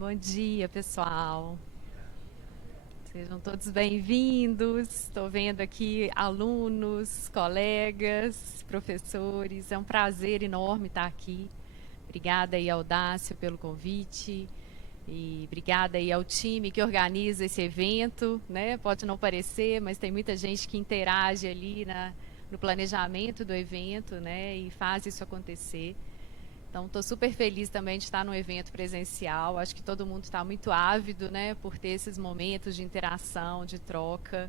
Bom dia, pessoal. Sejam todos bem-vindos. Estou vendo aqui alunos, colegas, professores. É um prazer enorme estar aqui. Obrigada aí ao Dácio pelo convite e obrigada aí ao time que organiza esse evento, né? Pode não parecer, mas tem muita gente que interage ali no planejamento do evento, né? E faz isso acontecer. Então, estou super feliz também de estar no evento presencial. Acho que todo mundo está muito ávido, né, por ter esses momentos de interação, de troca.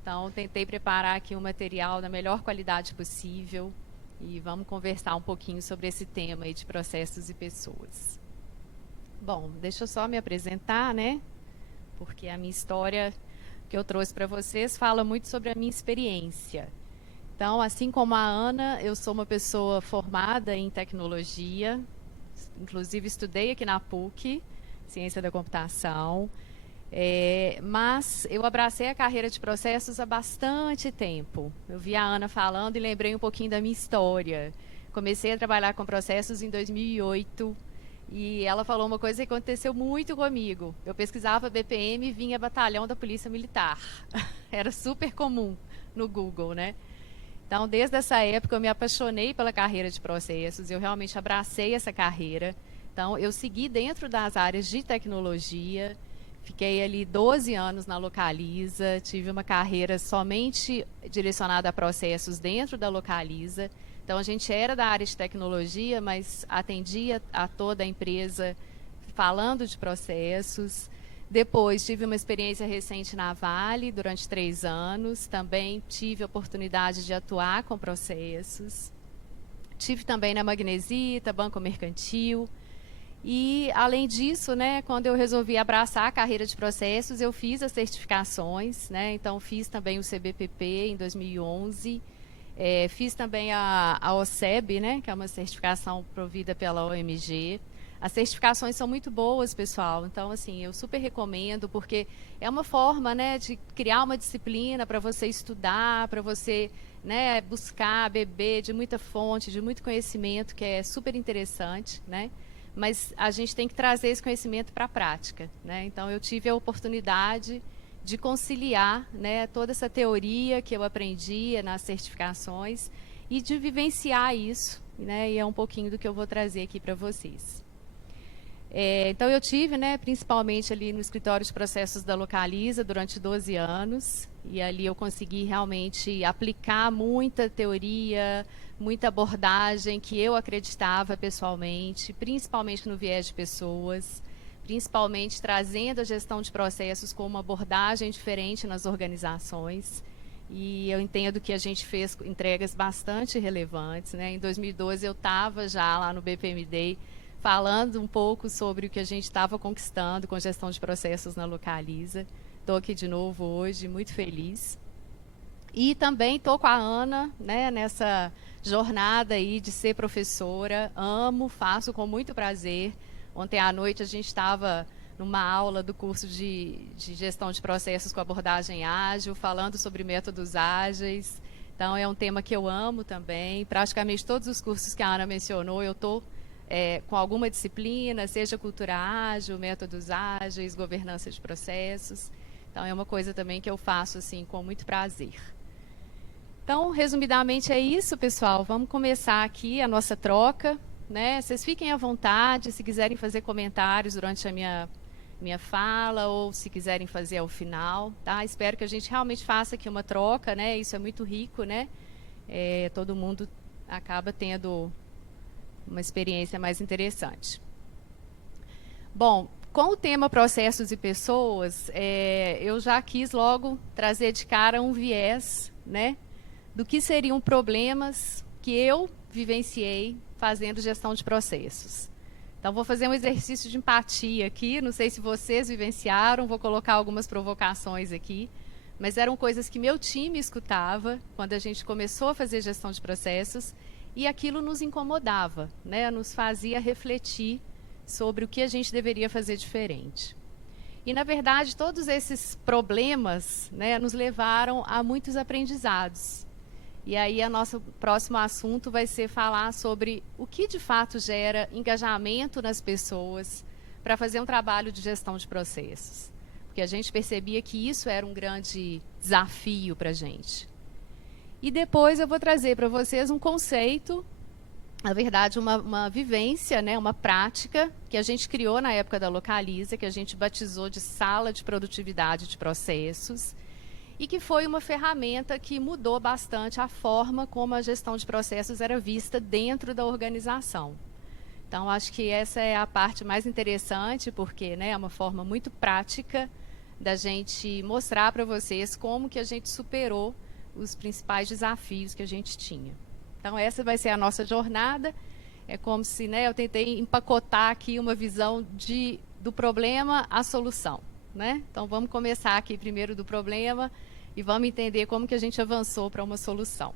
Então, tentei preparar aqui um material da melhor qualidade possível e vamos conversar um pouquinho sobre esse tema aí de processos e pessoas. Bom, deixa eu só me apresentar, né, porque a minha história que eu trouxe para vocês fala muito sobre a minha experiência. Então, assim como a Ana, eu sou uma pessoa formada em tecnologia, inclusive estudei aqui na PUC, Ciência da Computação, mas eu abracei a carreira de processos há bastante tempo. Eu vi a Ana falando e lembrei um pouquinho da minha história. Comecei a trabalhar com processos em 2008 e ela falou uma coisa que aconteceu muito comigo. Eu pesquisava BPM e vinha batalhão da Polícia Militar. Era super comum no Google, né? Então, desde essa época, eu me apaixonei pela carreira de processos, eu realmente abracei essa carreira. Então, eu segui dentro das áreas de tecnologia, fiquei ali 12 anos na Localiza, tive uma carreira somente direcionada a processos dentro da Localiza. Então, a gente era da área de tecnologia, mas atendia a toda a empresa falando de processos. Depois tive uma experiência recente na Vale durante 3 anos. Também tive a oportunidade de atuar com processos. Tive também na Magnesita, Banco Mercantil. E, além disso, né, quando eu resolvi abraçar a carreira de processos, eu fiz as certificações, né? Então, fiz também o CBPP em 2011. Fiz também a OCEB, né, que é uma certificação provida pela OMG. As certificações são muito boas, pessoal. Então, assim, eu super recomendo, porque é uma forma, né, de criar uma disciplina para você estudar, para você, né, buscar, beber de muita fonte, de muito conhecimento, que é super interessante, né? Mas a gente tem que trazer esse conhecimento para a prática, né? Então, eu tive a oportunidade de conciliar, né, toda essa teoria que eu aprendi nas certificações e de vivenciar isso, né? E é um pouquinho do que eu vou trazer aqui para vocês. Então, eu tive, né, principalmente ali no escritório de processos da Localiza durante 12 anos, e ali eu consegui realmente aplicar muita teoria, muita abordagem que eu acreditava pessoalmente, principalmente no viés de pessoas, principalmente trazendo a gestão de processos com uma abordagem diferente nas organizações. E eu entendo que a gente fez entregas bastante relevantes, né? Em 2012 eu estava já lá no BPMD falando um pouco sobre o que a gente estava conquistando com gestão de processos na Localiza. Estou aqui de novo hoje, muito feliz. E também estou com a Ana, né, nessa jornada aí de ser professora. Amo, faço com muito prazer. Ontem à noite a gente estava numa aula do curso de gestão de processos com abordagem ágil, falando sobre métodos ágeis. Então, é um tema que eu amo também. Praticamente todos os cursos que a Ana mencionou, eu estou com alguma disciplina, seja cultura ágil, métodos ágeis, governança de processos. Então, é uma coisa também que eu faço assim com muito prazer. Então, resumidamente é isso, pessoal. Vamos começar aqui a nossa troca, né? Vocês fiquem à vontade, se quiserem fazer comentários durante a minha fala ou se quiserem fazer ao final, tá? Espero que a gente realmente faça aqui uma troca, né? Isso é muito rico, né? Todo mundo acaba tendo uma experiência mais interessante. Bom, com o tema processos e pessoas, eu já quis logo trazer de cara um viés, né, do que seriam problemas que eu vivenciei fazendo gestão de processos. Então, vou fazer um exercício de empatia aqui, não sei se vocês vivenciaram, vou colocar algumas provocações aqui, mas eram coisas que meu time escutava quando a gente começou a fazer gestão de processos e aquilo nos incomodava, né, nos fazia refletir sobre o que a gente deveria fazer diferente. E, na verdade, todos esses problemas, né, nos levaram a muitos aprendizados. E aí, o nosso próximo assunto vai ser falar sobre o que de fato gera engajamento nas pessoas, para fazer um trabalho de gestão de processos, porque a gente percebia que isso era um grande desafio para a gente. E depois eu vou trazer para vocês um conceito, na verdade uma vivência, né, uma prática que a gente criou na época da Localiza, que a gente batizou de Sala de Produtividade de Processos, e que foi uma ferramenta que mudou bastante a forma como a gestão de processos era vista dentro da organização. Então, acho que essa é a parte mais interessante, porque, né, é uma forma muito prática da gente mostrar para vocês como que a gente superou os principais desafios que a gente tinha. Então, essa vai ser a nossa jornada. É como se, né, eu tentei empacotar aqui uma visão do problema à solução, né? Então, vamos começar aqui primeiro do problema e vamos entender como que a gente avançou para uma solução.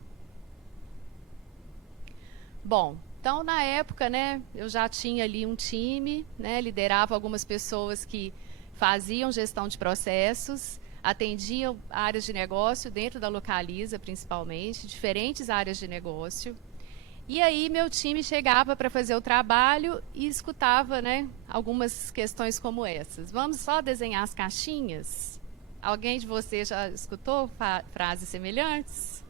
Bom, então, na época, né, eu já tinha ali um time, né, liderava algumas pessoas que faziam gestão de processos, atendiam áreas de negócio dentro da Localiza, principalmente, diferentes áreas de negócio. E aí meu time chegava para fazer o trabalho e escutava, né, algumas questões como essas. Vamos só desenhar as caixinhas? Alguém de vocês já escutou frases semelhantes?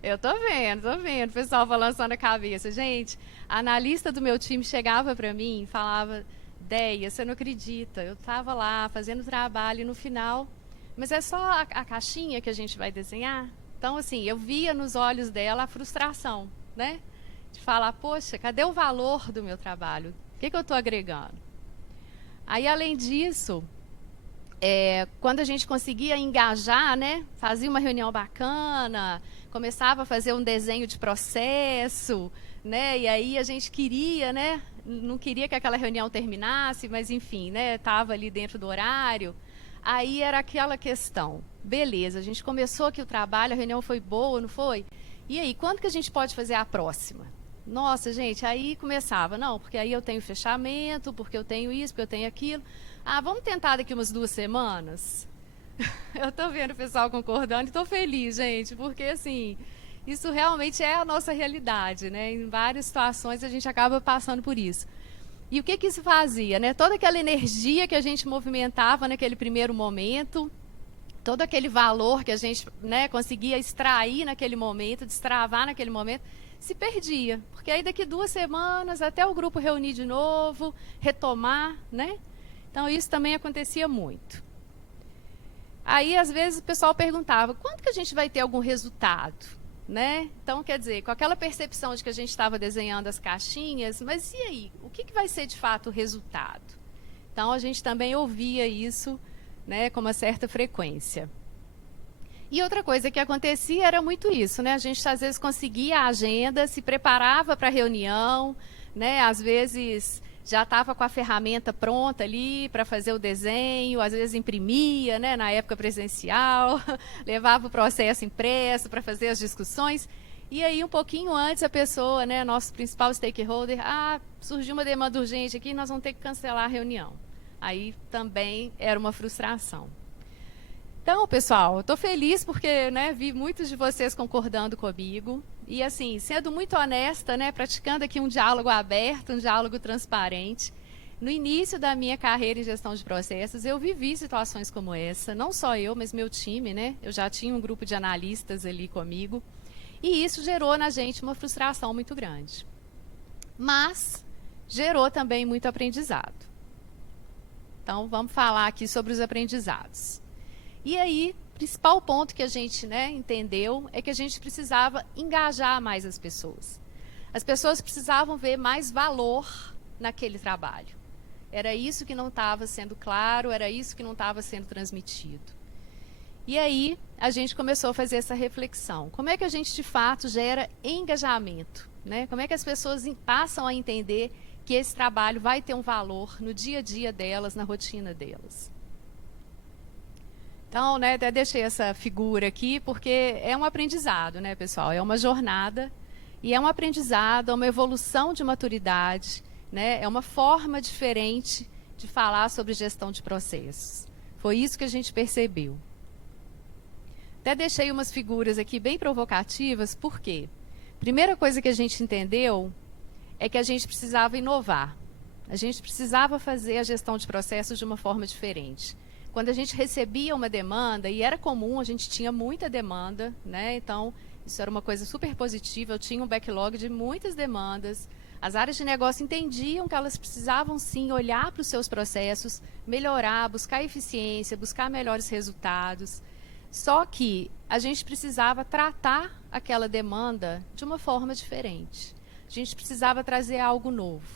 Eu tô vendo, o pessoal balançando a cabeça. Gente, a analista do meu time chegava para mim e falava: Deia, você não acredita, eu estava lá fazendo trabalho e no final, mas é só a caixinha que a gente vai desenhar? Então, assim, eu via nos olhos dela a frustração, né? De falar: poxa, cadê o valor do meu trabalho? O que eu estou agregando? Aí, além disso, quando a gente conseguia engajar, né? Fazia uma reunião bacana, começava a fazer um desenho de processo, né? E aí a gente queria, né? Não queria que aquela reunião terminasse, mas enfim, né? Estava ali dentro do horário. Aí era aquela questão: beleza, a gente começou aqui o trabalho, a reunião foi boa, não foi? E aí, quando que a gente pode fazer a próxima? Nossa, gente, aí começava: não, porque aí eu tenho fechamento, porque eu tenho isso, porque eu tenho aquilo. Ah, vamos tentar daqui umas 2 semanas? Eu estou vendo o pessoal concordando e estou feliz, gente, porque assim, isso realmente é a nossa realidade, né? Em várias situações a gente acaba passando por isso. E o que isso fazia, né? Toda aquela energia que a gente movimentava naquele primeiro momento, todo aquele valor que a gente, né, conseguia extrair naquele momento, destravar naquele momento, se perdia. Porque aí daqui 2 semanas, até o grupo reunir de novo, retomar, né? Então isso também acontecia muito. Aí, às vezes, o pessoal perguntava: quando que a gente vai ter algum resultado? Né? Então, quer dizer, com aquela percepção de que a gente estava desenhando as caixinhas, mas e aí? O que vai ser de fato o resultado? Então, a gente também ouvia isso, né, com uma certa frequência. E outra coisa que acontecia era muito isso, né? A gente às vezes conseguia a agenda, se preparava para a reunião, né? Às vezes já estava com a ferramenta pronta ali para fazer o desenho, às vezes imprimia, né, na época presencial, levava o processo impresso para fazer as discussões. E aí, um pouquinho antes, a pessoa, né, nosso principal stakeholder: surgiu uma demanda urgente aqui, nós vamos ter que cancelar a reunião. Aí também era uma frustração. Então, pessoal, eu estou feliz porque, né, vi muitos de vocês concordando comigo. E, assim, sendo muito honesta, né, praticando aqui um diálogo aberto, um diálogo transparente. No início da minha carreira em gestão de processos, eu vivi situações como essa. Não só eu, mas meu time, né? Eu já tinha um grupo de analistas ali comigo. E isso gerou na gente uma frustração muito grande. Mas gerou também muito aprendizado. Então, vamos falar aqui sobre os aprendizados. E aí, o principal ponto que a gente, né, entendeu é que a gente precisava engajar mais as pessoas. As pessoas precisavam ver mais valor naquele trabalho. Era isso que não estava sendo claro, era isso que não estava sendo transmitido. E aí, a gente começou a fazer essa reflexão. Como é que a gente, de fato, gera engajamento? Né? Como é que as pessoas passam a entender que esse trabalho vai ter um valor no dia a dia delas, na rotina delas? Então, né, até deixei essa figura aqui, porque é um aprendizado, né, pessoal? É uma jornada, e é um aprendizado, é uma evolução de maturidade, né? É uma forma diferente de falar sobre gestão de processos. Foi isso que a gente percebeu. Até deixei umas figuras aqui bem provocativas, por quê? Primeira coisa que a gente entendeu é que a gente precisava inovar. A gente precisava fazer a gestão de processos de uma forma diferente. Quando a gente recebia uma demanda, e era comum, a gente tinha muita demanda, né? Então, isso era uma coisa super positiva, eu tinha um backlog de muitas demandas. As áreas de negócio entendiam que elas precisavam, sim, olhar para os seus processos, melhorar, buscar eficiência, buscar melhores resultados. Só que a gente precisava tratar aquela demanda de uma forma diferente. A gente precisava trazer algo novo.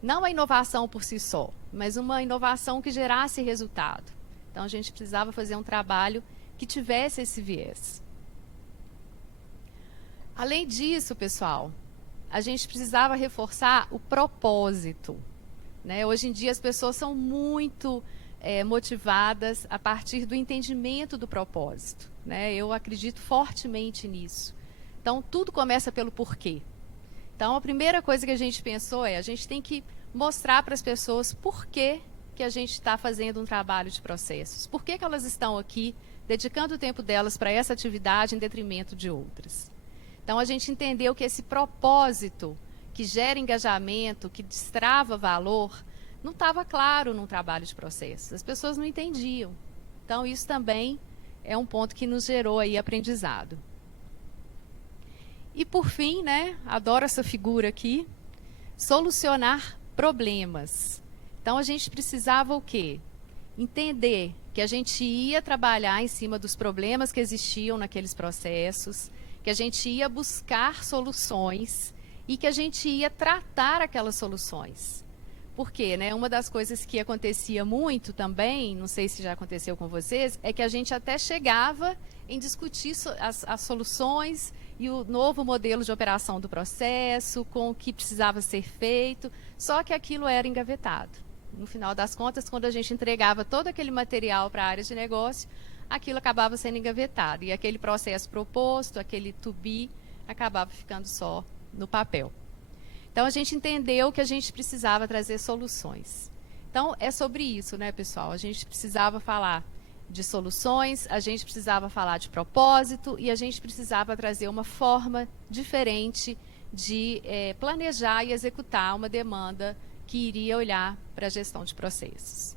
Não a inovação por si só, mas uma inovação que gerasse resultado. Então, a gente precisava fazer um trabalho que tivesse esse viés. Além disso, pessoal, a gente precisava reforçar o propósito, né? Hoje em dia, as pessoas são muito motivadas a partir do entendimento do propósito, né? Eu acredito fortemente nisso. Então, tudo começa pelo porquê. Então, a primeira coisa que a gente pensou a gente tem que mostrar para as pessoas por que a gente está fazendo um trabalho de processos. Por que elas estão aqui dedicando o tempo delas para essa atividade em detrimento de outras. Então, a gente entendeu que esse propósito que gera engajamento, que destrava valor, não estava claro num trabalho de processos. As pessoas não entendiam. Então, isso também é um ponto que nos gerou aí aprendizado. E, por fim, né, adoro essa figura aqui, solucionar problemas. Então, a gente precisava o quê? Entender que a gente ia trabalhar em cima dos problemas que existiam naqueles processos, que a gente ia buscar soluções e que a gente ia tratar aquelas soluções. Por quê, né? Uma das coisas que acontecia muito também, não sei se já aconteceu com vocês, é que a gente até chegava em discutir as soluções e o novo modelo de operação do processo, com o que precisava ser feito, só que aquilo era engavetado. No final das contas, quando a gente entregava todo aquele material para a área de negócio, aquilo acabava sendo engavetado. E aquele processo proposto, aquele to be, acabava ficando só no papel. Então, a gente entendeu que a gente precisava trazer soluções. Então, é sobre isso, né, pessoal? A gente precisava falar de soluções, a gente precisava falar de propósito e a gente precisava trazer uma forma diferente de planejar e executar uma demanda que iria olhar para a gestão de processos.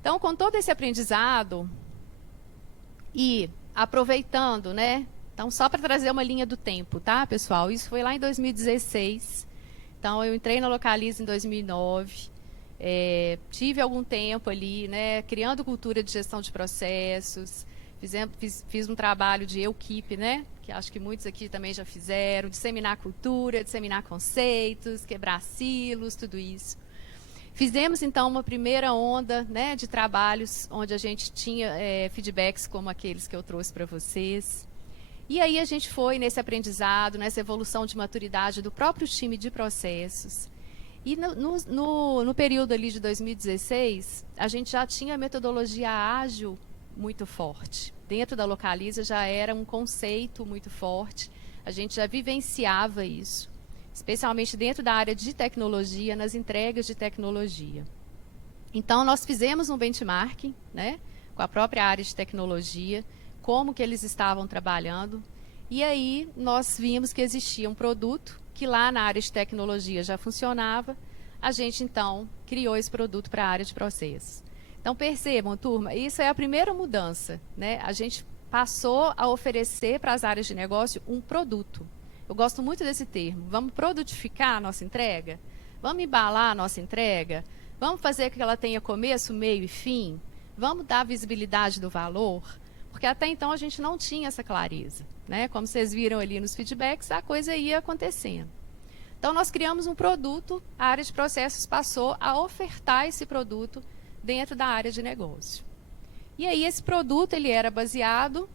Então, com todo esse aprendizado e aproveitando, né? Então, só para trazer uma linha do tempo, tá, pessoal? Isso foi lá em 2016. Então, eu entrei na Localiza em 2009. Tive algum tempo ali, né, criando cultura de gestão de processos. Fiz um trabalho de equipe, né? Que acho que muitos aqui também já fizeram, disseminar cultura, disseminar conceitos, quebrar silos, tudo isso. Fizemos, então, uma primeira onda, né, de trabalhos onde a gente tinha feedbacks como aqueles que eu trouxe para vocês. E aí a gente foi nesse aprendizado, nessa evolução de maturidade do próprio time de processos. E no período ali de 2016, a gente já tinha a metodologia ágil muito forte. Dentro da Localiza já era um conceito muito forte, a gente já vivenciava isso, especialmente dentro da área de tecnologia, nas entregas de tecnologia. Então, nós fizemos um benchmarking, né, com a própria área de tecnologia, como que eles estavam trabalhando, e aí nós vimos que existia um produto que lá na área de tecnologia já funcionava, a gente então criou esse produto para a área de processos. Então percebam, turma, isso é a primeira mudança, né? A gente passou a oferecer para as áreas de negócio um produto. Eu gosto muito desse termo. Vamos produtificar a nossa entrega? Vamos embalar a nossa entrega? Vamos fazer com que ela tenha começo, meio e fim? Vamos dar visibilidade do valor? Porque até então a gente não tinha essa clareza, né? Como vocês viram ali nos feedbacks, a coisa ia acontecendo. Então, nós criamos um produto, a área de processos passou a ofertar esse produto dentro da área de negócio. E aí, esse produto ele era baseado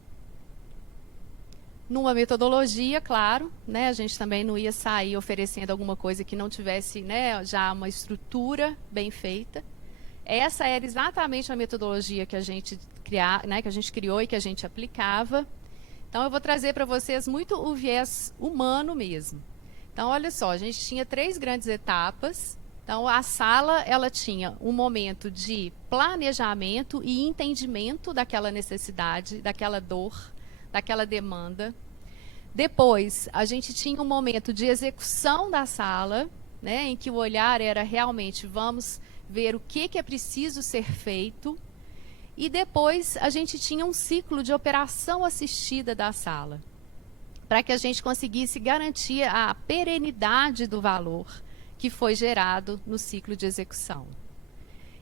numa metodologia, claro, né? A gente também não ia sair oferecendo alguma coisa que não tivesse, né, já uma estrutura bem feita. Essa era exatamente a metodologia que a gente criou e que a gente aplicava. Então, eu vou trazer para vocês muito o viés humano mesmo. Então, olha só, a gente tinha 3 grandes etapas. Então, a sala, ela tinha um momento de planejamento e entendimento daquela necessidade, daquela dor, daquela demanda. Depois, a gente tinha um momento de execução da sala. né, em que o olhar era realmente vamos ver o que é preciso ser feito, e depois a gente tinha um ciclo de operação assistida da sala, para que a gente conseguisse garantir a perenidade do valor que foi gerado no ciclo de execução.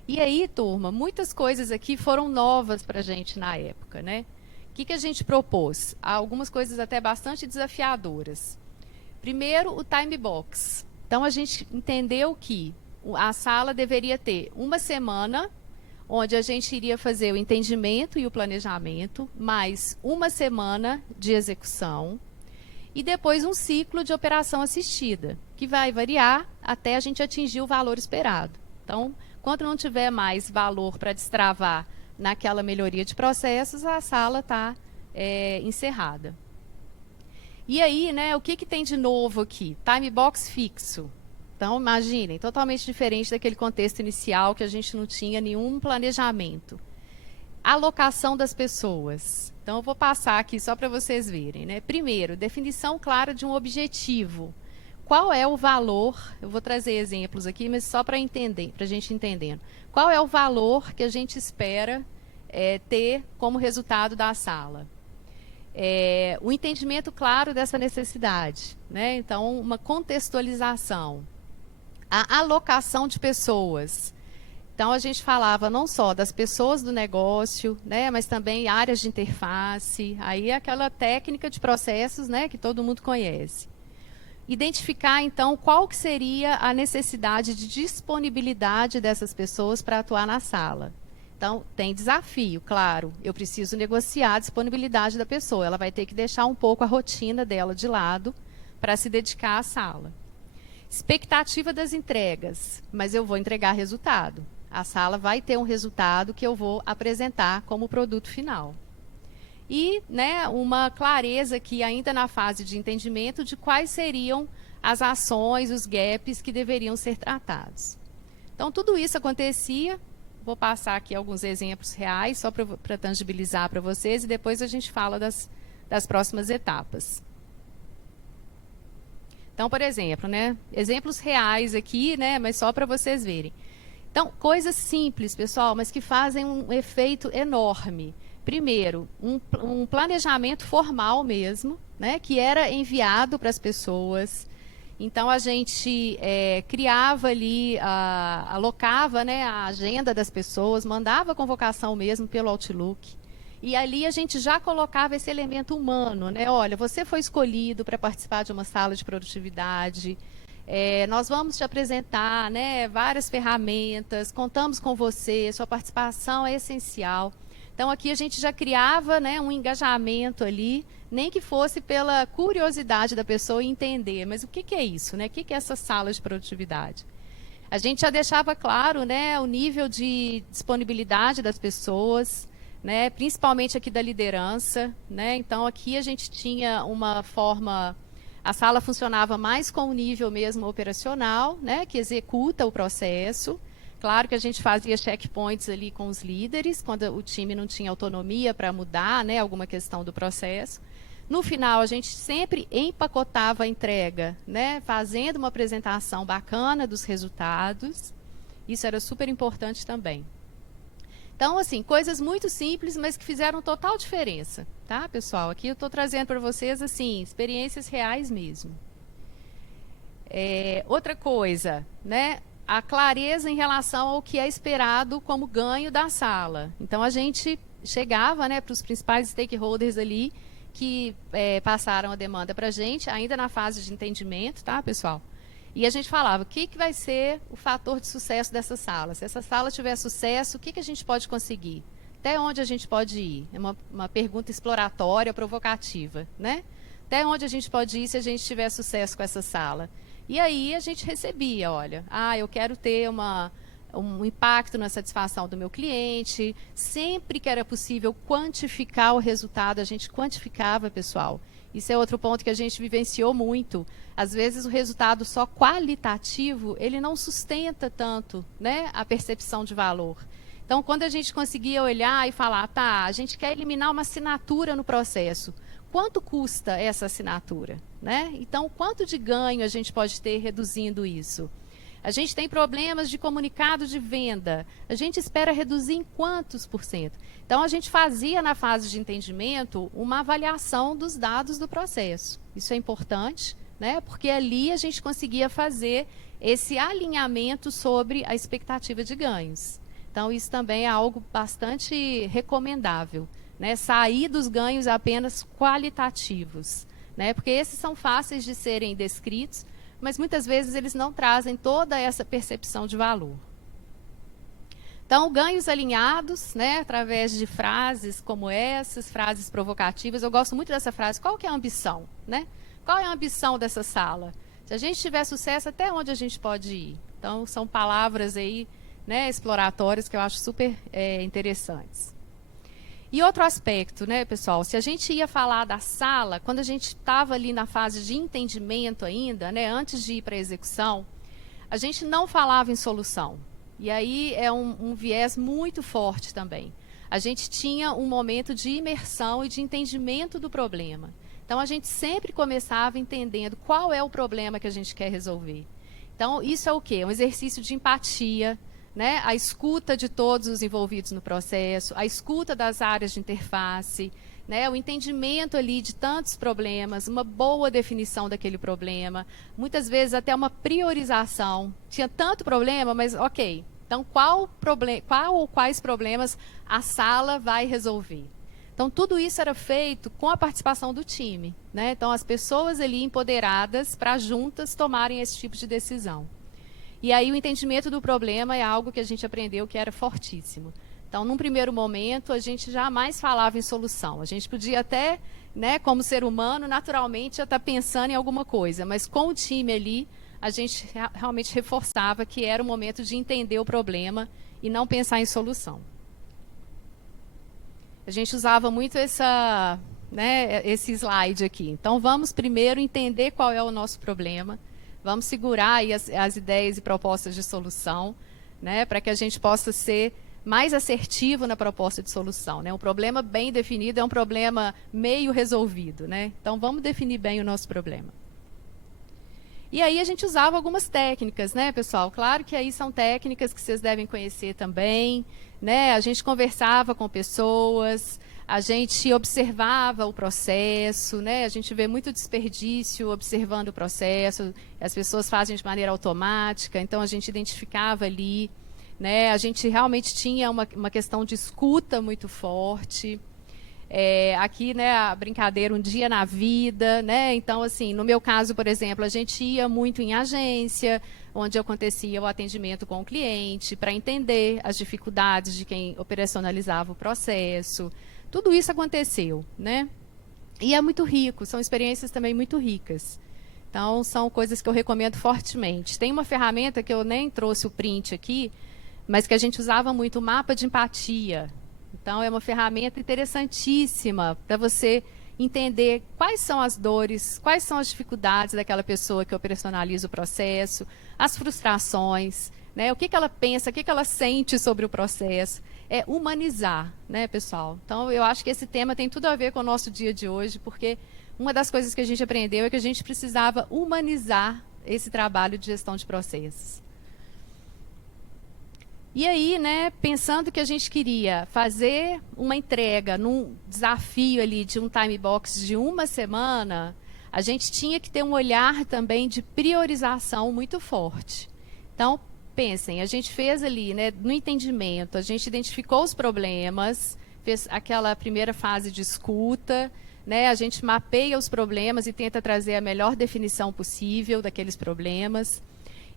E aí, turma, muitas coisas aqui foram novas para a gente na época, né? O que a gente propôs? Algumas coisas até bastante desafiadoras. Primeiro, o time box. Então, a gente entendeu que a sala deveria ter uma semana onde a gente iria fazer o entendimento e o planejamento, mais uma semana de execução, e depois um ciclo de operação assistida, que vai variar até a gente atingir o valor esperado. Então, quando não tiver mais valor para destravar naquela melhoria de processos, a sala está encerrada. E aí, né, o que tem de novo aqui? Time box fixo. Então, imaginem, totalmente diferente daquele contexto inicial que a gente não tinha nenhum planejamento. Alocação das pessoas. Então, eu vou passar aqui só para vocês verem, né? Primeiro, definição clara de um objetivo. Qual é o valor? Eu vou trazer exemplos aqui, mas só para entender, para a gente entendendo. Qual é o valor que a gente espera ter como resultado da sala? O entendimento claro dessa necessidade, né? Então, uma contextualização. A alocação de pessoas. Então, a gente falava não só das pessoas do negócio, né, mas também áreas de interface, aí aquela técnica de processos, né, que todo mundo conhece. Identificar, então, qual que seria a necessidade de disponibilidade dessas pessoas para atuar na sala. Então, tem desafio, claro, eu preciso negociar a disponibilidade da pessoa, ela vai ter que deixar um pouco a rotina dela de lado para se dedicar à sala. Expectativa das entregas, mas eu vou entregar resultado. A sala vai ter um resultado que eu vou apresentar como produto final. E, né, uma clareza aqui ainda na fase de entendimento de quais seriam as ações, os gaps que deveriam ser tratados. Então, tudo isso acontecia. Vou passar aqui alguns exemplos reais, só para tangibilizar para vocês, e depois a gente fala das próximas etapas. Então, por exemplo, né, exemplos reais aqui, né, mas só para vocês verem. Então, coisas simples, pessoal, mas que fazem um efeito enorme. Primeiro, um planejamento formal mesmo, né, que era enviado para as pessoas. Então, a gente criava ali, alocava, né, a agenda das pessoas, mandava a convocação mesmo pelo Outlook. E ali a gente já colocava esse elemento humano, né? Olha, você foi escolhido para participar de uma sala de produtividade, nós vamos te apresentar, né, várias ferramentas, contamos com você, sua participação é essencial. Então, aqui a gente já criava, né, um engajamento ali, nem que fosse pela curiosidade da pessoa entender, mas o que é isso, né? O que é essa sala de produtividade? A gente já deixava claro, né, o nível de disponibilidade das pessoas, né, principalmente aqui da liderança, né? Então, aqui a gente tinha uma forma... A sala funcionava mais com o nível mesmo operacional, né, que executa o processo. Claro que a gente fazia checkpoints ali com os líderes, quando o time não tinha autonomia para mudar, né, alguma questão do processo. No final, a gente sempre empacotava a entrega, né, fazendo uma apresentação bacana dos resultados. Isso era super importante também. Então, assim, coisas muito simples, mas que fizeram total diferença, tá, pessoal? Aqui eu estou trazendo para vocês, assim, experiências reais mesmo. Outra coisa, né? A clareza em relação ao que é esperado como ganho da sala. Então, a gente chegava, né, para os principais stakeholders ali que passaram a demanda para a gente, ainda na fase de entendimento, tá, pessoal? E a gente falava, o que vai ser o fator de sucesso dessa sala? Se essa sala tiver sucesso, o que a gente pode conseguir? Até onde a gente pode ir? É uma pergunta exploratória, provocativa, né? Até onde a gente pode ir se a gente tiver sucesso com essa sala? E aí a gente recebia, olha, eu quero ter um impacto na satisfação do meu cliente. Sempre que era possível quantificar o resultado, a gente quantificava, pessoal. Isso é outro ponto que a gente vivenciou muito. Às vezes o resultado só qualitativo, ele não sustenta tanto, né, a percepção de valor. Então, quando a gente conseguia olhar e falar, tá, a gente quer eliminar uma assinatura no processo. quanto custa essa assinatura, né? Então, quanto de ganho a gente pode ter reduzindo isso? A gente tem problemas de comunicado de venda. A gente espera reduzir em quantos por cento? Então, a gente fazia na fase de entendimento uma avaliação dos dados do processo. Isso é importante, né? Porque ali a gente conseguia fazer esse alinhamento sobre a expectativa de ganhos. Então, isso também é algo bastante recomendável, né? Sair dos ganhos apenas qualitativos, né? Porque esses são fáceis de serem descritos, mas muitas vezes eles não trazem toda essa percepção de valor. Então, ganhos alinhados, né, através de frases como essas, frases provocativas. Eu gosto muito dessa frase. Qual que é a ambição, né? Qual é a ambição dessa sala? Se a gente tiver sucesso, até onde a gente pode ir? Então, são palavras aí, né, exploratórias que eu acho super interessantes. E outro aspecto, né, pessoal, se a gente ia falar da sala, quando a gente estava ali na fase de entendimento ainda, né, antes de ir para a execução, a gente não falava em solução. E aí é um viés muito forte também. A gente tinha um momento de imersão e de entendimento do problema. Então, a gente sempre começava entendendo qual é o problema que a gente quer resolver. Então, isso é o quê? Um exercício de empatia, né? A escuta de todos os envolvidos no processo, a escuta das áreas de interface, né? O entendimento ali de tantos problemas, uma boa definição daquele problema, muitas vezes até uma priorização. Tinha tanto problema, mas ok, então qual ou quais problemas a sala vai resolver? Então, tudo isso era feito com a participação do time, né? Então, as pessoas ali empoderadas para juntas tomarem esse tipo de decisão. E aí o entendimento do problema é algo que a gente aprendeu que era fortíssimo. Então, num primeiro momento, a gente jamais falava em solução. A gente podia até, né, como ser humano, naturalmente já estar pensando em alguma coisa. Mas com o time ali, a gente realmente reforçava que era o momento de entender o problema e não pensar em solução. A gente usava muito esse slide aqui. Então, vamos primeiro entender qual é o nosso problema. Vamos segurar aí as ideias e propostas de solução, né, para que a gente possa ser mais assertivo na proposta de solução, né? Um problema bem definido é um problema meio resolvido, né? Então, vamos definir bem o nosso problema. E aí a gente usava algumas técnicas, né, pessoal? Claro que aí são técnicas que vocês devem conhecer também, né? A gente conversava com pessoas, a gente observava o processo, né? A gente vê muito desperdício observando o processo, as pessoas fazem de maneira automática, então a gente identificava ali, né? A gente realmente tinha uma questão de escuta muito forte. Aqui, né, a brincadeira, um dia na vida, né? Então, assim, no meu caso, por exemplo, a gente ia muito em agência, onde acontecia o atendimento com o cliente, para entender as dificuldades de quem operacionalizava o processo. Tudo isso aconteceu, né? E é muito rico, são experiências também muito ricas. Então, são coisas que eu recomendo fortemente. Tem uma ferramenta que eu nem trouxe o print aqui, mas que a gente usava muito, o mapa de empatia. Então, é uma ferramenta interessantíssima para você entender quais são as dores, quais são as dificuldades daquela pessoa que operacionaliza o processo, as frustrações, né? O que ela pensa, o que ela sente sobre o processo. É humanizar, né, pessoal? Então, eu acho que esse tema tem tudo a ver com o nosso dia de hoje, porque uma das coisas que a gente aprendeu é que a gente precisava humanizar esse trabalho de gestão de processos. E aí, né, pensando que a gente queria fazer uma entrega num desafio ali de um time box de uma semana, a gente tinha que ter um olhar também de priorização muito forte. Então, pensem, a gente fez ali, né, no entendimento, a gente identificou os problemas, fez aquela primeira fase de escuta, né, a gente mapeia os problemas e tenta trazer a melhor definição possível daqueles problemas.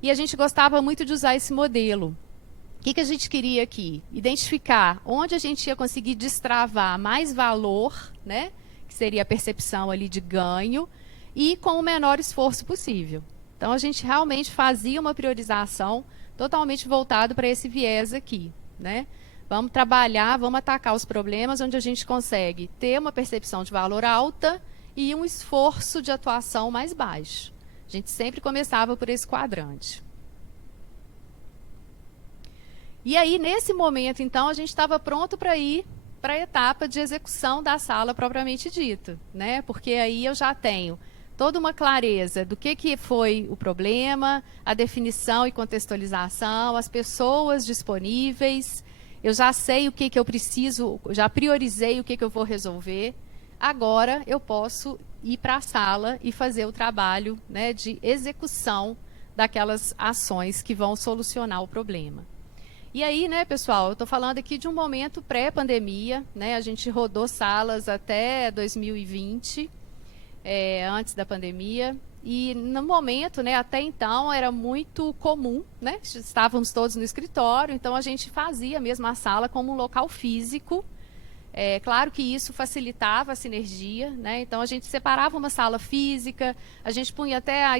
E a gente gostava muito de usar esse modelo. O que a gente queria aqui? Identificar onde a gente ia conseguir destravar mais valor, né, que seria a percepção ali de ganho, e com o menor esforço possível. Então, a gente realmente fazia uma priorização totalmente voltado para esse viés aqui, né? Vamos trabalhar, vamos atacar os problemas onde a gente consegue ter uma percepção de valor alta e um esforço de atuação mais baixo. A gente sempre começava por esse quadrante. E aí, nesse momento, então, a gente estava pronto para ir para a etapa de execução da sala propriamente dita, né? Porque aí eu já tenho toda uma clareza do que foi o problema, a definição e contextualização, as pessoas disponíveis, eu já sei o que eu preciso, já priorizei o que eu vou resolver. Agora eu posso ir para a sala e fazer o trabalho, né, de execução daquelas ações que vão solucionar o problema. E aí, né, pessoal, eu estou falando aqui de um momento pré-pandemia, né, a gente rodou salas até 2020, antes da pandemia, e no momento, né, até então, era muito comum, né, estávamos todos no escritório, então a gente fazia mesmo a sala como um local físico. Claro que isso facilitava a sinergia, né? Então a gente separava uma sala física, a gente punha até a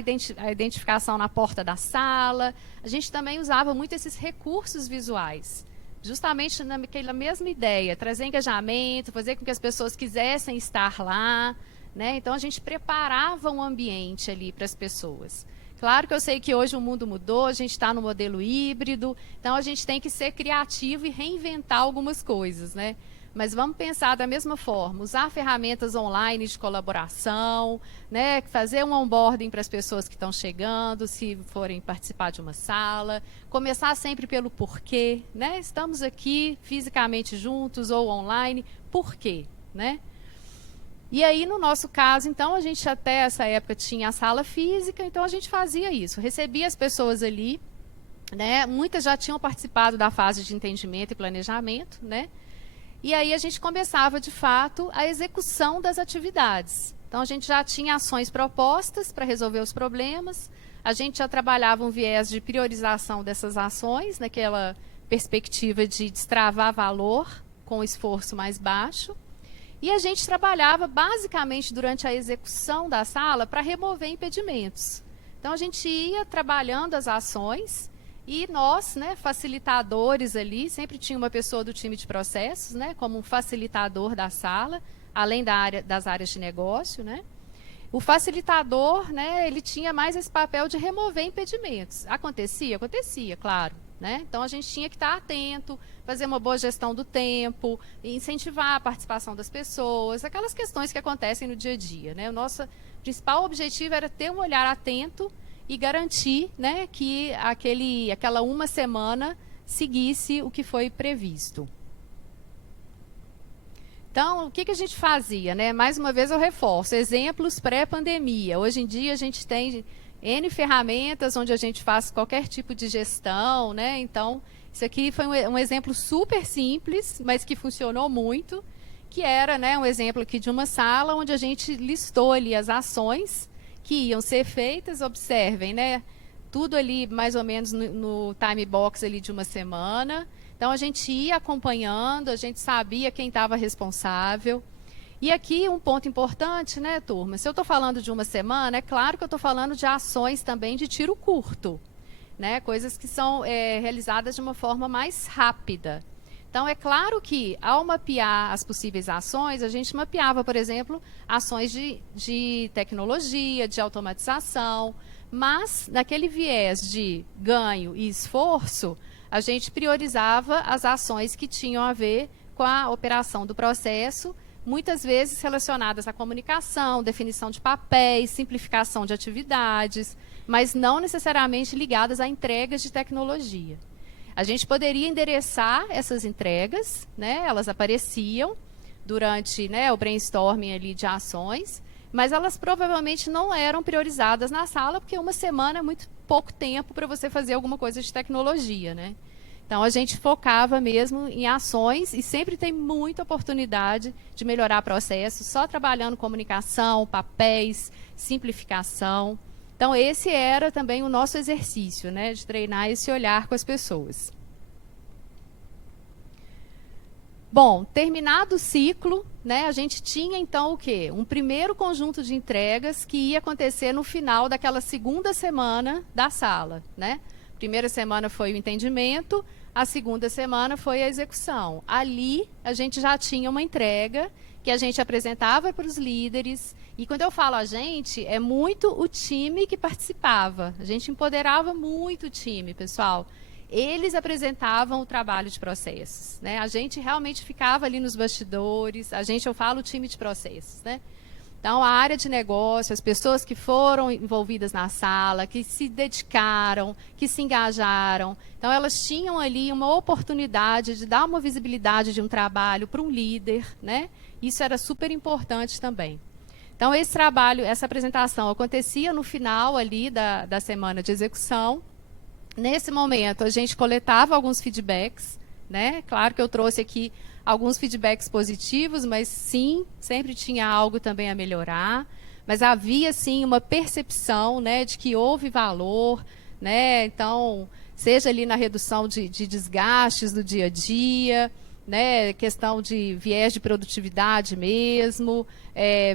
identificação na porta da sala, a gente também usava muito esses recursos visuais, justamente naquela mesma ideia, trazer engajamento, fazer com que as pessoas quisessem estar lá, né? Então a gente preparava um ambiente ali para as pessoas. Claro que eu sei que hoje o mundo mudou, a gente está no modelo híbrido, então a gente tem que ser criativo e reinventar algumas coisas, né? Mas vamos pensar da mesma forma, usar ferramentas online de colaboração, né, fazer um onboarding para as pessoas que estão chegando, se forem participar de uma sala, começar sempre pelo porquê, né? Estamos aqui fisicamente juntos ou online, por quê, né? E aí, no nosso caso, então, a gente até essa época tinha a sala física, então a gente fazia isso, recebia as pessoas ali, né? Muitas já tinham participado da fase de entendimento e planejamento, né? E aí a gente começava, de fato, a execução das atividades. Então, a gente já tinha ações propostas para resolver os problemas, a gente já trabalhava um viés de priorização dessas ações, naquela perspectiva de destravar valor com esforço mais baixo, e a gente trabalhava, basicamente, durante a execução da sala, para remover impedimentos. Então, a gente ia trabalhando as ações. E nós, né, facilitadores ali, sempre tinha uma pessoa do time de processos, né, como um facilitador da sala, além das áreas de negócio, né. O facilitador, né, ele tinha mais esse papel de remover impedimentos. Acontecia? Acontecia, claro, né. Então a gente tinha que estar atento, fazer uma boa gestão do tempo, incentivar a participação das pessoas, aquelas questões que acontecem no dia a dia, né. O nosso principal objetivo era ter um olhar atento e garantir, né, que aquela uma semana seguisse o que foi previsto. Então, o que a gente fazia, né? Mais uma vez eu reforço, exemplos pré-pandemia. Hoje em dia a gente tem N ferramentas onde a gente faz qualquer tipo de gestão, né? Então, isso aqui foi um exemplo super simples, mas que funcionou muito, que era, né, um exemplo aqui de uma sala onde a gente listou ali as ações que iam ser feitas, observem, né? Tudo ali mais ou menos no time box ali de uma semana. Então a gente ia acompanhando, a gente sabia quem estava responsável. E aqui um ponto importante, né, turma? Se eu estou falando de uma semana, é claro que eu estou falando de ações também de tiro curto, né? Coisas que são realizadas de uma forma mais rápida. Então, é claro que, ao mapear as possíveis ações, a gente mapeava, por exemplo, ações de tecnologia, de automatização, mas, naquele viés de ganho e esforço, a gente priorizava as ações que tinham a ver com a operação do processo, muitas vezes relacionadas à comunicação, definição de papéis, simplificação de atividades, mas não necessariamente ligadas a entregas de tecnologia. A gente poderia endereçar essas entregas, né? Elas apareciam durante, né, o brainstorming ali de ações, mas elas provavelmente não eram priorizadas na sala, porque uma semana é muito pouco tempo para você fazer alguma coisa de tecnologia, né? Então, a gente focava mesmo em ações e sempre tem muita oportunidade de melhorar processos, só trabalhando comunicação, papéis, simplificação. Então, esse era também o nosso exercício, né, de treinar esse olhar com as pessoas. Bom, terminado o ciclo, né, a gente tinha então o quê? Um primeiro conjunto de entregas que ia acontecer no final daquela segunda semana da sala, né? A primeira semana foi o entendimento, a segunda semana foi a execução. Ali, a gente já tinha uma entrega que a gente apresentava para os líderes. E quando eu falo a gente, é muito o time que participava. A gente empoderava muito o time, pessoal. eles apresentavam o trabalho de processos, né? A gente realmente ficava ali nos bastidores, eu falo time de processos, né? Então, a área de negócio, as pessoas que foram envolvidas na sala, que se dedicaram, que se engajaram. Então, elas tinham ali uma oportunidade de dar uma visibilidade de um trabalho para um líder, né? Isso era super importante também. Então, esse trabalho, essa apresentação acontecia no final ali da semana de execução. Nesse momento, a gente coletava alguns feedbacks, né? Claro que eu trouxe aqui alguns feedbacks positivos, mas sim, sempre tinha algo também a melhorar. Mas havia, sim, uma percepção, né, de que houve valor, né? Então, seja ali na redução de desgastes do dia a dia, né, questão de viés de produtividade mesmo,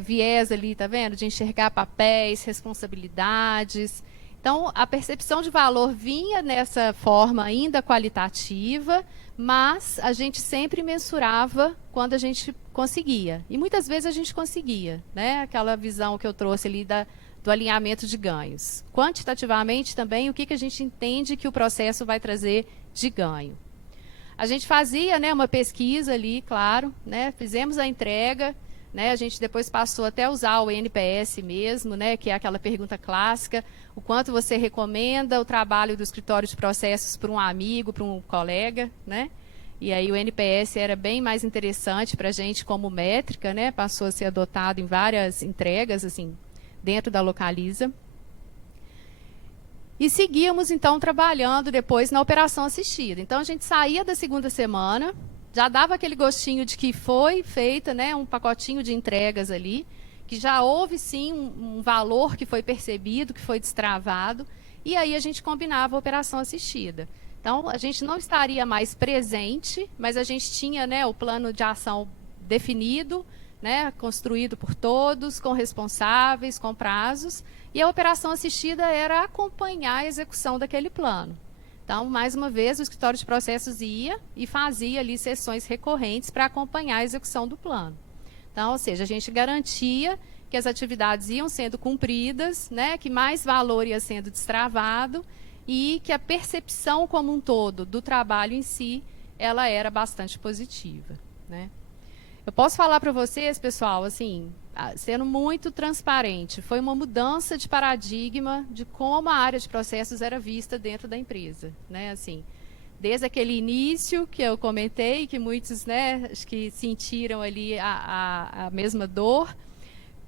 viés ali, tá vendo, de enxergar papéis, responsabilidades. Então, a percepção de valor vinha nessa forma ainda qualitativa, mas a gente sempre mensurava quando a gente conseguia. E muitas vezes a gente conseguia, né? Aquela visão que eu trouxe ali do alinhamento de ganhos. Quantitativamente também, o que a gente entende que o processo vai trazer de ganho. A gente fazia, né, uma pesquisa ali, claro, né? Fizemos a entrega, né? A gente depois passou até a usar o NPS mesmo, né? Que é aquela pergunta clássica, o quanto você recomenda o trabalho do escritório de processos para um amigo, para um colega, né? E aí o NPS era bem mais interessante para a gente como métrica, né? Passou a ser adotado em várias entregas, assim, dentro da Localiza. E seguíamos, então, trabalhando depois na operação assistida. Então, a gente saía da segunda semana, já dava aquele gostinho de que foi feita, né, um pacotinho de entregas ali, que já houve, sim, um valor que foi percebido, que foi destravado, e aí a gente combinava a operação assistida. Então, a gente não estaria mais presente, mas a gente tinha, né, o plano de ação definido, né, construído por todos, com responsáveis, com prazos, e a operação assistida era acompanhar a execução daquele plano. Então, mais uma vez, o escritório de processos ia e fazia ali sessões recorrentes para acompanhar a execução do plano. Então, ou seja, a gente garantia que as atividades iam sendo cumpridas, né, que mais valor ia sendo destravado e que a percepção como um todo do trabalho em si, ela era bastante positiva, né? Eu posso falar para vocês, pessoal, assim, sendo muito transparente, foi uma mudança de paradigma de como a área de processos era vista dentro da empresa, né? Assim, desde aquele início que eu comentei, que muitos, né, acho que sentiram ali a mesma dor,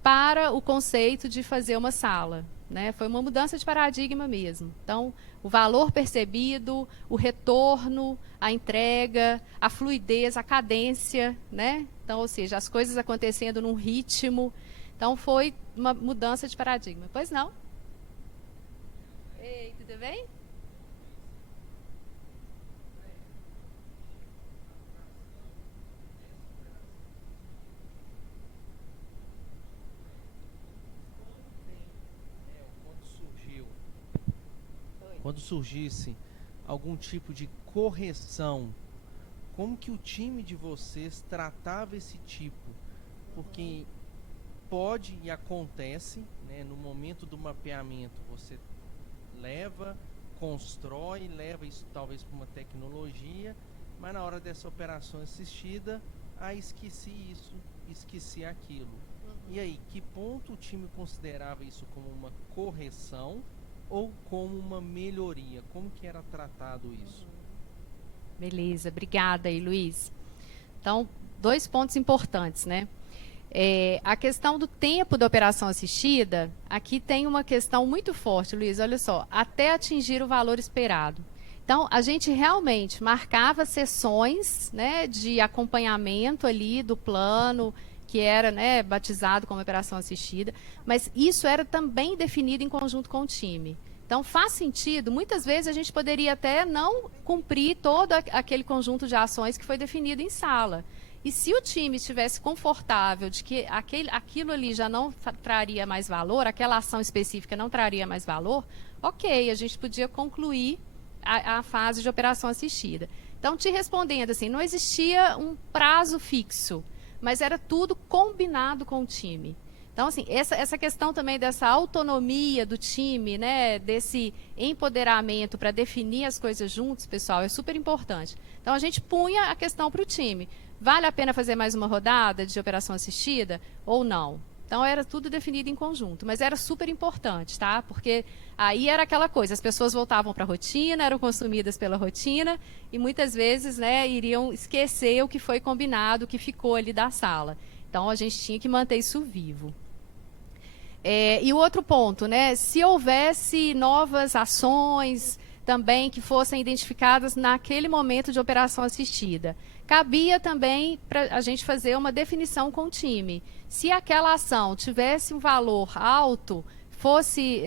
para o conceito de fazer uma sala, né? Foi uma mudança de paradigma mesmo. Então, o valor percebido, o retorno, a entrega, a fluidez, a cadência, né? Então, ou seja, as coisas acontecendo num ritmo. Então, foi uma mudança de paradigma. Pois não? Ei, tudo bem? Quando surgisse algum tipo de correção, como que o time de vocês tratava esse tipo? Porque pode e acontece, né, no momento do mapeamento, você leva, constrói, leva isso talvez para uma tecnologia, mas na hora dessa operação assistida, esqueci isso, esqueci aquilo. E aí, que ponto o time considerava isso como uma correção ou como uma melhoria? Como que era tratado isso? Beleza, obrigada aí, Luiz. Então, 2 pontos importantes, né? A questão do tempo da operação assistida, aqui tem uma questão muito forte, Luiz, olha só, até atingir o valor esperado. Então, a gente realmente marcava sessões, né, de acompanhamento ali do plano, que era, né, batizado como operação assistida, mas isso era também definido em conjunto com o time. Então, faz sentido, muitas vezes a gente poderia até não cumprir todo aquele conjunto de ações que foi definido em sala. E se o time estivesse confortável de que aquilo ali já não traria mais valor, aquela ação específica não traria mais valor, ok, a gente podia concluir a fase de operação assistida. Então, te respondendo assim, não existia um prazo fixo, mas era tudo combinado com o time. Então, assim, essa questão também dessa autonomia do time, né, desse empoderamento para definir as coisas juntos, pessoal, é super importante. Então, a gente punha a questão para o time. Vale a pena fazer mais uma rodada de operação assistida ou não? Então, era tudo definido em conjunto, mas era super importante, tá? Porque aí era aquela coisa, as pessoas voltavam para a rotina, eram consumidas pela rotina e muitas vezes, né, iriam esquecer o que foi combinado, o que ficou ali da sala. Então, a gente tinha que manter isso vivo. E o outro ponto, né, se houvesse novas ações também que fossem identificadas naquele momento de operação assistida, cabia também para a gente fazer uma definição com o time. Se aquela ação tivesse um valor alto, fosse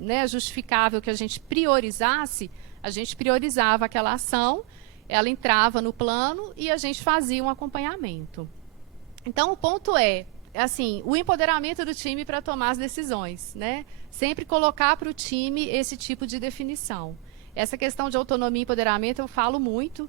né, justificável que a gente priorizasse, a gente priorizava aquela ação, ela entrava no plano e a gente fazia um acompanhamento. Então, o ponto é, assim, o empoderamento do time para tomar as decisões, né? Sempre colocar para o time esse tipo de definição. Essa questão de autonomia e empoderamento eu falo muito,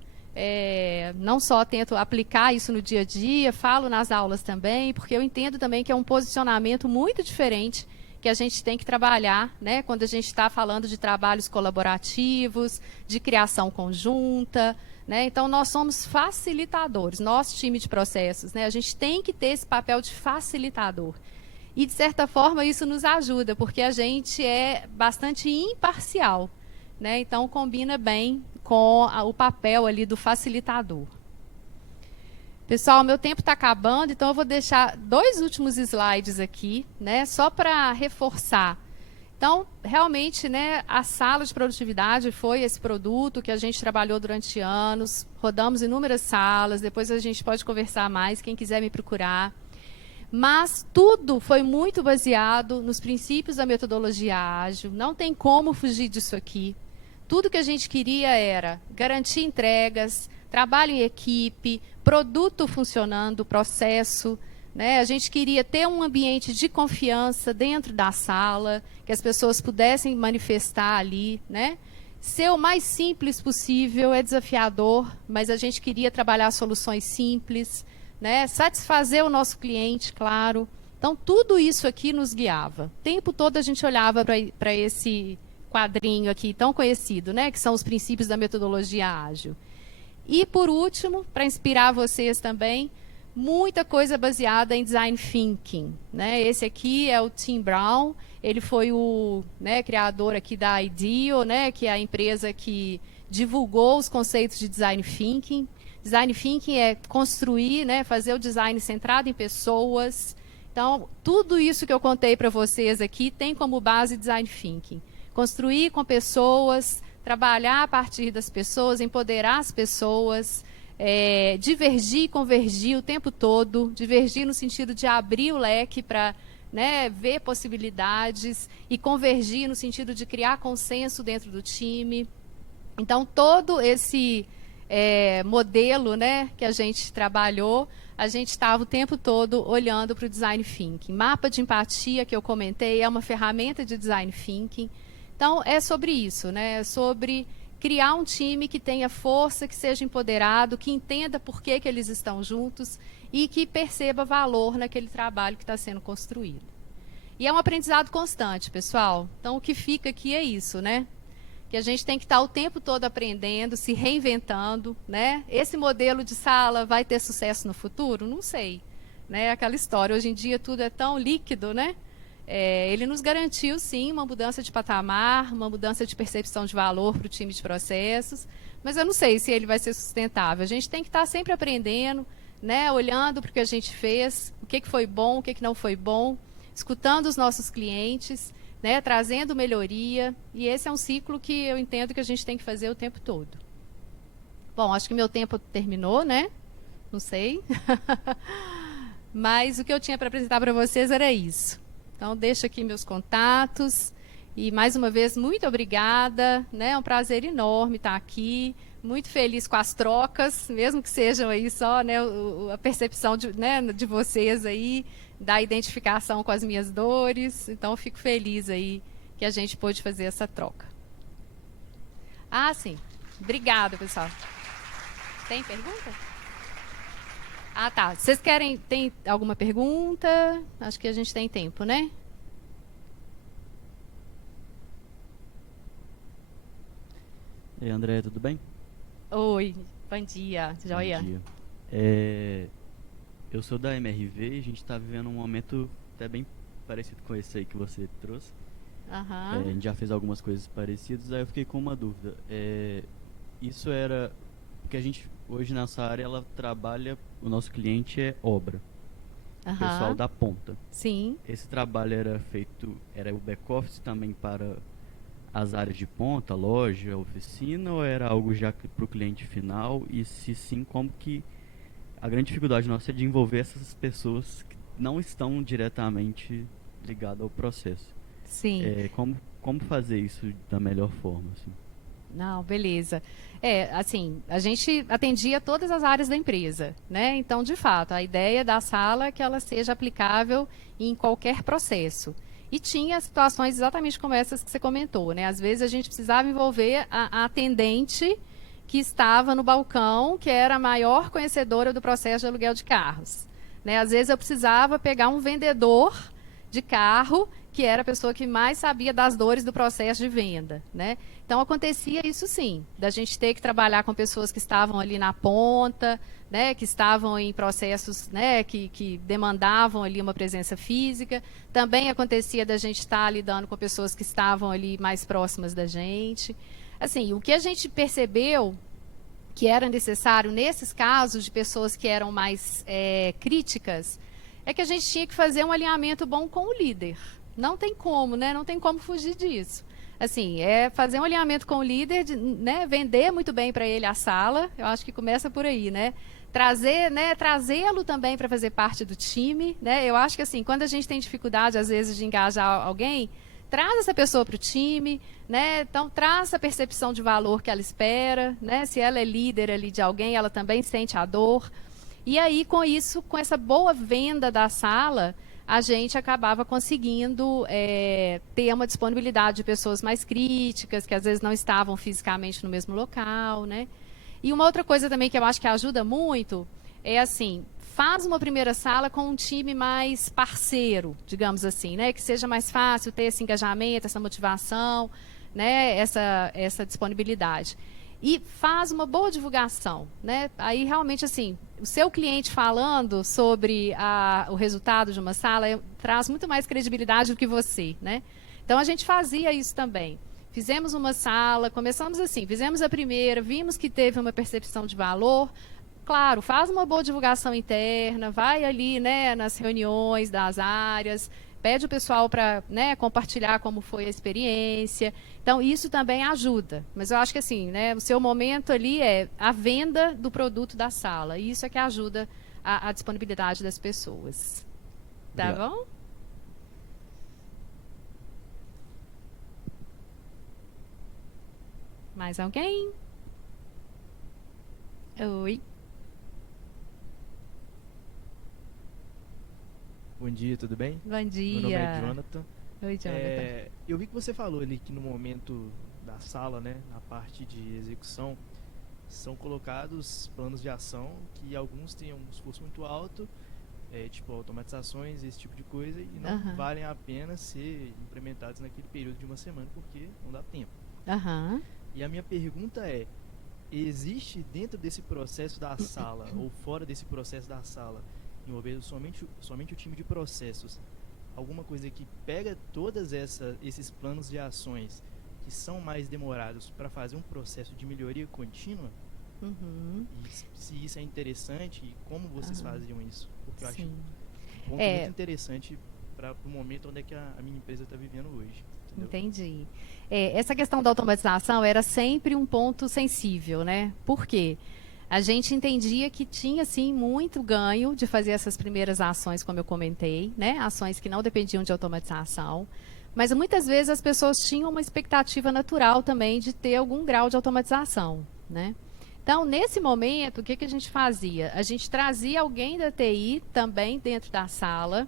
não só tento aplicar isso no dia a dia, falo nas aulas também, porque eu entendo também que é um posicionamento muito diferente que a gente tem que trabalhar, né? Quando a gente está falando de trabalhos colaborativos, de criação conjunta, né? Então, nós somos facilitadores, nosso time de processos, né? A gente tem que ter esse papel de facilitador. E, de certa forma, isso nos ajuda, porque a gente é bastante imparcial, né? Então, combina bem com o papel ali do facilitador. Pessoal, meu tempo está acabando, então eu vou deixar 2 últimos slides aqui, né? Só para reforçar. Então, realmente, né, a sala de produtividade foi esse produto que a gente trabalhou durante anos, rodamos inúmeras salas, depois a gente pode conversar mais, quem quiser me procurar. Mas tudo foi muito baseado nos princípios da metodologia ágil, não tem como fugir disso aqui. Tudo que a gente queria era garantir entregas, trabalho em equipe, produto funcionando, processo, né? A gente queria ter um ambiente de confiança dentro da sala, que as pessoas pudessem manifestar ali, né? Ser o mais simples possível é desafiador, mas a gente queria trabalhar soluções simples, né? Satisfazer o nosso cliente, claro. Então, tudo isso aqui nos guiava. O tempo todo a gente olhava para esse quadrinho aqui tão conhecido, né? Que são os princípios da metodologia ágil. E, por último, para inspirar vocês também, muita coisa baseada em design thinking, né? Esse aqui é o Tim Brown, ele foi o, né, criador aqui da IDEO, né, que é a empresa que divulgou os conceitos de design thinking. Design thinking é construir, né, fazer o design centrado em pessoas. Então, tudo isso que eu contei para vocês aqui tem como base design thinking. Construir com pessoas, trabalhar a partir das pessoas, empoderar as pessoas, divergir e convergir o tempo todo, divergir no sentido de abrir o leque para, né, ver possibilidades e convergir no sentido de criar consenso dentro do time. Então, todo esse modelo, né, que a gente trabalhou, a gente estava o tempo todo olhando para o design thinking. Mapa de empatia, que eu comentei, é uma ferramenta de design thinking. Então, é sobre isso, né? É sobre criar um time que tenha força, que seja empoderado, que entenda por que eles estão juntos e que perceba valor naquele trabalho que está sendo construído. E é um aprendizado constante, pessoal. Então, o que fica aqui é isso, né? Que a gente tem que estar o tempo todo aprendendo, se reinventando, né? Esse modelo de sala vai ter sucesso no futuro? Não sei, né? Aquela história, hoje em dia tudo é tão líquido, né? Ele nos garantiu, sim, uma mudança de patamar, uma mudança de percepção de valor para o time de processos, mas eu não sei se ele vai ser sustentável. A gente tem que estar sempre aprendendo, né, olhando para o que a gente fez, o que foi bom, o que não foi bom, escutando os nossos clientes, né, trazendo melhoria, e esse é um ciclo que eu entendo que a gente tem que fazer o tempo todo. Bom, acho que meu tempo terminou, né? Não sei. Mas o que eu tinha para apresentar para vocês era isso. Então, deixo aqui meus contatos. E, mais uma vez, muito obrigada. Né? É um prazer enorme estar aqui. Muito feliz com as trocas, mesmo que sejam aí só, né, a percepção de, né, de vocês aí, da identificação com as minhas dores. Então, fico feliz aí que a gente pôde fazer essa troca. Ah, sim. Obrigada, pessoal. Tem pergunta? Ah, tá. Vocês tem alguma pergunta? Acho que a gente tem tempo, né? E aí, André, tudo bem? Oi, bom dia, joia. Bom dia. Eu sou da MRV e a gente está vivendo um momento até bem parecido com esse aí que você trouxe. A Aham, gente já fez algumas coisas parecidas, aí eu fiquei com uma dúvida. Isso era... Porque a gente, hoje nessa área, ela trabalha... O nosso cliente é obra, o pessoal aham, da ponta. sim. Esse trabalho era feito... Era o back-office também para as áreas de ponta, loja, oficina, ou era algo já para o cliente final? E se sim, como que... A grande dificuldade nossa é de envolver essas pessoas que não estão diretamente ligadas ao processo. Sim. Como fazer isso da melhor forma, assim? Não, beleza. Assim, a gente atendia todas as áreas da empresa, né? Então, de fato, a ideia da sala é que ela seja aplicável em qualquer processo. E tinha situações exatamente como essas que você comentou, né? Às vezes a gente precisava envolver a atendente que estava no balcão, que era a maior conhecedora do processo de aluguel de carros, né? Às vezes eu precisava pegar um vendedor de carro, que era a pessoa que mais sabia das dores do processo de venda, né? Então acontecia isso sim, da gente ter que trabalhar com pessoas que estavam ali na ponta, né, que estavam em processos, né, que demandavam ali uma presença física. Também acontecia da gente estar lidando com pessoas que estavam ali mais próximas da gente. Assim, o que a gente percebeu que era necessário nesses casos de pessoas que eram mais críticas, é que a gente tinha que fazer um alinhamento bom com o líder. Não tem como, né? Não tem como fugir disso. Assim, é fazer um alinhamento com o líder, né? Vender muito bem para ele a sala. Eu acho que começa por aí, né? Trazer, né? Trazê-lo também para fazer parte do time, né? Eu acho que assim, quando a gente tem dificuldade às vezes de engajar alguém, traz essa pessoa para o time, né? Então traz a percepção de valor que ela espera, né? Se ela é líder ali de alguém, ela também sente a dor. E aí, com isso, com essa boa venda da sala, a gente acabava conseguindo ter uma disponibilidade de pessoas mais críticas, que às vezes não estavam fisicamente no mesmo local, né? E uma outra coisa também que eu acho que ajuda muito é assim, faz uma primeira sala com um time mais parceiro, digamos assim, né? Que seja mais fácil ter esse engajamento, essa motivação, né? Essa disponibilidade. E faz uma boa divulgação, né? Aí realmente assim, o seu cliente falando sobre o resultado de uma sala traz muito mais credibilidade do que você, né? Então a gente fazia isso também. Fizemos uma sala, começamos assim, fizemos a primeira, vimos que teve uma percepção de valor. Claro, faz uma boa divulgação interna, vai ali, né, nas reuniões das áreas, pede o pessoal para, né, compartilhar como foi a experiência. Então, isso também ajuda. Mas eu acho que assim, né, o seu momento ali é a venda do produto da sala. E isso é que ajuda a disponibilidade das pessoas. Tá Obrigado. bom? Mais alguém? Oi. Bom dia, tudo bem? Bom Meu nome é dia. Jonathan. Oi, Jonathan. Eu vi que você falou ali que no momento da sala, né, na parte de execução, são colocados planos de ação que alguns têm um esforço muito alto, tipo automatizações, esse tipo de coisa, e não Aham. valem a pena ser implementados naquele período de uma semana porque não dá tempo. Aham. E a minha pergunta é: existe dentro desse processo da sala ou fora desse processo da sala, envolvendo somente o time de processos, alguma coisa que pega todas esses planos de ações que são mais demorados para fazer um processo de melhoria contínua? Uhum. E se isso é interessante e como vocês faziam isso? Porque eu acho Sim. um ponto É, muito interessante para o momento onde é que a minha empresa está vivendo hoje. Entendeu? entendi. Essa questão da automatização era sempre um ponto sensível, né? Por quê? A gente entendia que tinha, sim, muito ganho de fazer essas primeiras ações, como eu comentei, né? Ações que não dependiam de automatização. Mas muitas vezes as pessoas tinham uma expectativa natural também de ter algum grau de automatização, né? Então, nesse momento, o que a gente fazia? A gente trazia alguém da TI também dentro da sala,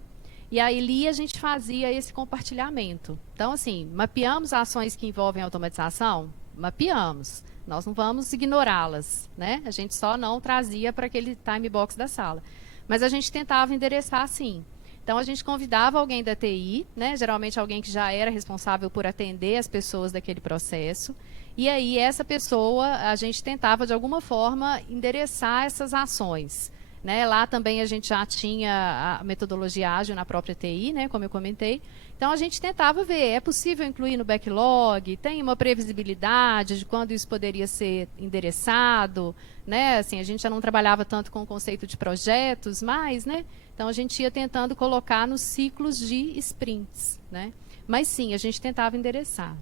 e aí ali a gente fazia esse compartilhamento. Então, assim, mapeamos ações que envolvem automatização, mapeamos. Nós não vamos ignorá-las, né? A gente só não trazia para aquele time box da sala. Mas a gente tentava endereçar sim. Então, a gente convidava alguém da TI, né? Geralmente alguém que já era responsável por atender as pessoas daquele processo. E aí, essa pessoa, a gente tentava, de alguma forma, endereçar essas ações. Né? Lá também a gente já tinha a metodologia ágil na própria TI, né? Como eu comentei. Então, a gente tentava ver, é possível incluir no backlog? Tem uma previsibilidade de quando isso poderia ser endereçado? Né? Assim, a gente já não trabalhava tanto com o conceito de projetos, mas, né? Então, a gente ia tentando colocar nos ciclos de sprints, né? Mas, sim, a gente tentava endereçar.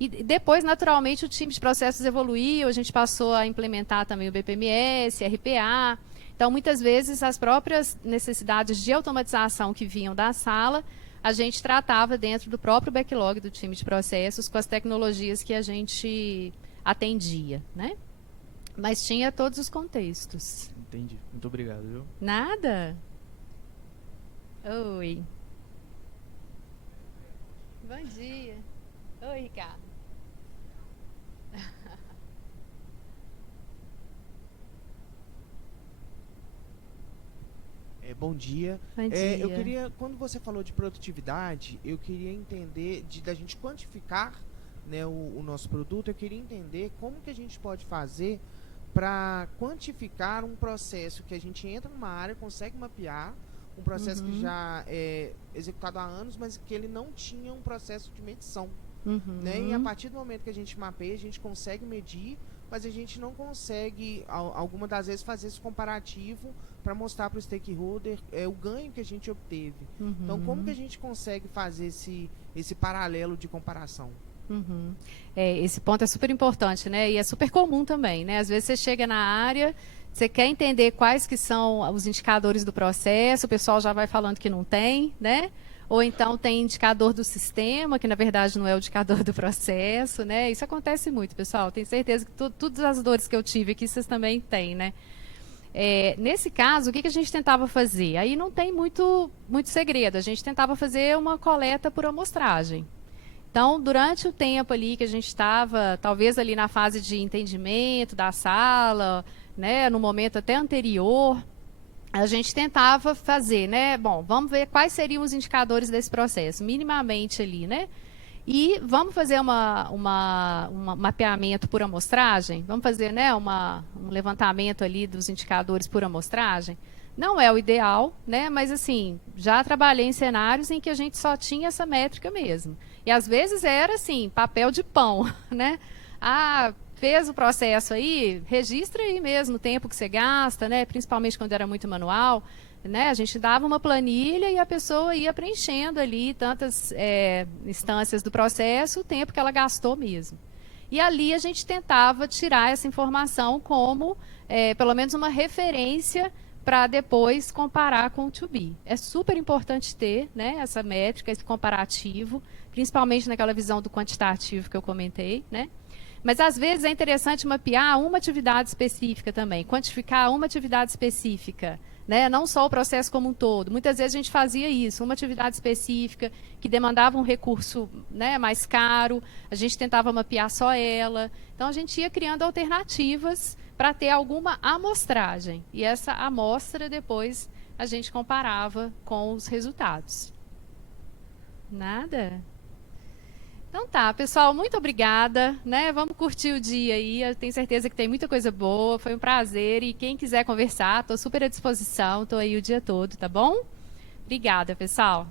E depois, naturalmente, o time de processos evoluiu, a gente passou a implementar também o BPMS, RPA. Então, muitas vezes, as próprias necessidades de automatização que vinham da sala, a gente tratava dentro do próprio backlog do time de processos com as tecnologias que a gente atendia, né? Mas tinha todos os contextos. Entendi. Muito obrigado, viu? Nada? Oi. Bom dia. Oi, Ricardo. Bom dia. Bom dia. Eu queria, quando você falou de produtividade, eu queria entender, da gente quantificar, né, o nosso produto, eu queria entender como que a gente pode fazer para quantificar um processo que a gente entra numa área, consegue mapear, um processo que já é executado há anos, mas que ele não tinha um processo de medição. Né? E a partir do momento que a gente mapeia, a gente consegue medir, mas a gente não consegue, algumas das vezes, fazer esse comparativo para mostrar para o stakeholder o ganho que a gente obteve. Então, como que a gente consegue fazer esse paralelo de comparação? Esse ponto é super importante, né? E é super comum também, né? Às vezes você chega na área, você quer entender quais que são os indicadores do processo, o pessoal já vai falando que não tem, né? Ou então tem indicador do sistema, que na verdade não é o indicador do processo, né? Isso acontece muito, pessoal. Tenho certeza que todas as dores que eu tive aqui, vocês também têm, né? Nesse caso, o que a gente tentava fazer? Aí não tem muito segredo. A gente tentava fazer uma coleta por amostragem. Então, durante o tempo ali que a gente estava, talvez ali na fase de entendimento da sala, né? No momento até anterior, a gente tentava fazer, né? Bom, vamos ver quais seriam os indicadores desse processo, minimamente ali, né? E vamos fazer um mapeamento por amostragem? Vamos fazer, né, um levantamento ali dos indicadores por amostragem? Não é o ideal, né? Mas, assim, já trabalhei em cenários em que a gente só tinha essa métrica mesmo. E, às vezes, era, assim, papel de pão, né? Fez o processo aí, registra aí mesmo o tempo que você gasta, né? Principalmente quando era muito manual, né? A gente dava uma planilha e a pessoa ia preenchendo ali tantas instâncias do processo, o tempo que ela gastou mesmo. E ali a gente tentava tirar essa informação como, pelo menos, uma referência para depois comparar com o to be. É super importante ter, né, essa métrica, esse comparativo, principalmente naquela visão do quantitativo que eu comentei, né? Mas, às vezes, é interessante mapear uma atividade específica também, quantificar uma atividade específica, né? Não só o processo como um todo. Muitas vezes a gente fazia isso, uma atividade específica que demandava um recurso, né, mais caro, a gente tentava mapear só ela. Então, a gente ia criando alternativas para ter alguma amostragem. E essa amostra, depois, a gente comparava com os resultados. Nada? Então tá, pessoal, muito obrigada, né? Vamos curtir o dia aí, eu tenho certeza que tem muita coisa boa, foi um prazer e quem quiser conversar, estou super à disposição, estou aí o dia todo, tá bom? Obrigada, pessoal.